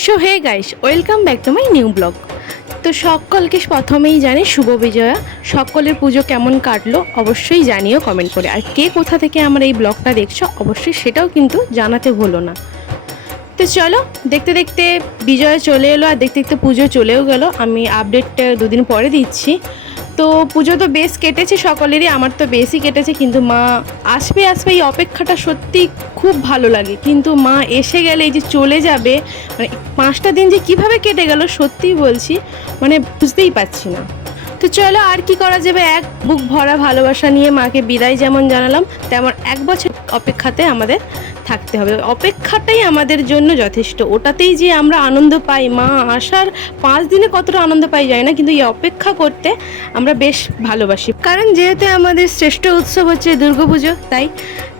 So hey guys, welcome back to my new blog. তো সকলকে প্রথমেই জানি শুভ বিজয়া। সকলের পুজো কেমন কাটলো অবশ্যই জানিও কমেন্ট করে। আর কে কোথা থেকে আমার এই ব্লগটা দেখছো অবশ্যই সেটাও কিন্তু জানাতে ভুলো না। তো চলো, দেখতে দেখতে বিজয়া চলে এলো আর দেখতে দেখতে পুজো চলেও গেল। আমি আপডেটটা দুদিন পরে দিচ্ছি। তো পুজো তো বেশ কেটেছে সকলেরই, আমার তো বেশই কেটেছে, কিন্তু মা আসবে আসবে এই অপেক্ষাটা সত্যি খুব ভালো লাগে। কিন্তু মা এসে গেলে এই যে চলে যাবে, মানে 5টা দিন যে কিভাবে কেটে গেল সত্যিই বলছি, মানে বুঝতেই পারছি না। তো চলো, আর কি করা যাবে, এক বুক ভরা ভালোবাসা নিয়ে মাকে বিদায় যেমন জানালাম, তেমন 1 বছর অপেক্ষাতে আমাদের থাকতে হবে। অপেক্ষাটাই আমাদের জন্য যথেষ্ট। ওটাতেই যে আমরা আনন্দ পাই, মা আসার 5 দিনে কতটা আনন্দ পাই যায় না, কিন্তু এই অপেক্ষা করতে আমরা বেশ ভালোবাসি। কারণ যেহেতু আমাদের শ্রেষ্ঠ উৎসব হচ্ছে দুর্গাপুজো, তাই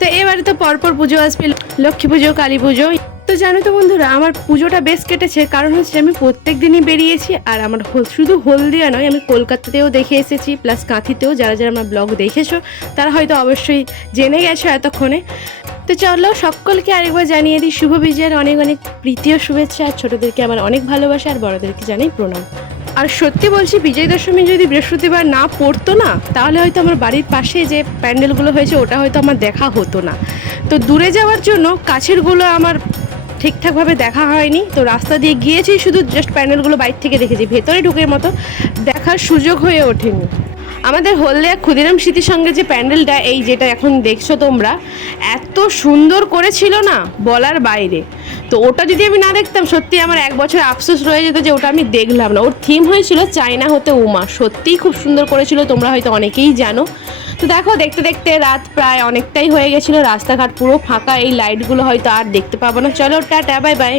তো এবারে তো পরপর পুজো আসবে, লক্ষ্মী পুজো, কালী পুজো। তো জানো তো বন্ধুরা, আমার পুজোটা বেশ কেটেছে, কারণ হচ্ছে আমি প্রত্যেক দিনই বেরিয়েছি। আর আমার শুধু হলদিয়া নয়, আমি কলকাতাতেও দেখে এসেছি, প্লাস কাঁথিতেও। যারা যারা আমার ব্লগ দেখেছো তারা হয়তো অবশ্যই জেনে গেছো এতক্ষণে। তো চলো, সকলকে আরেকবার জানিয়ে দিই শুভ বিজয়ের অনেক অনেক প্রীতি ও শুভেচ্ছা। আর ছোটোদেরকে আমার অনেক ভালোবাসা, আর বড়োদেরকে জানাই প্রণাম। আর সত্যি বলছি, বিজয় দশমী যদি বৃহস্পতিবার না পড়তো না, তাহলে হয়তো আমার বাড়ির পাশে যে প্যান্ডেলগুলো হয়েছে ওটা হয়তো আমার দেখা হতো না। তো দূরে যাওয়ার জন্য কাছেরগুলো আমার ঠিকঠাকভাবে দেখা হয়নি। তো রাস্তা দিয়ে গিয়েছি, শুধু জাস্ট প্যান্ডেলগুলো বাইরে থেকে দেখেছি, ভেতরে ঢুকের মতো দেখার সুযোগ হয়ে ওঠেনি। আমাদের হলদিয়া ক্ষুদিরাম স্মৃতির সঙ্গে যে প্যান্ডেলটা, এই যেটা এখন দেখছো তোমরা, এত সুন্দর করেছিল না বলার বাইরে। তো ওটা যদি আমি না দেখতাম, সত্যি আমার 1 বছর আফসোস রয়ে যেত যে ওটা আমি দেখলাম না। ওর থিম হয়েছিল চায়না হতে উমা, সত্যিই খুব সুন্দর করেছিল, তোমরা হয়তো অনেকেই জানো। তো দেখো, দেখতে দেখতে রাত প্রায় অনেকটাই হয়ে গেছিলো, রাস্তাঘাট পুরো ফাঁকা, এই লাইটগুলো হয়তো আর দেখতে পাবো না। চলো, টাটা, বাই বাই।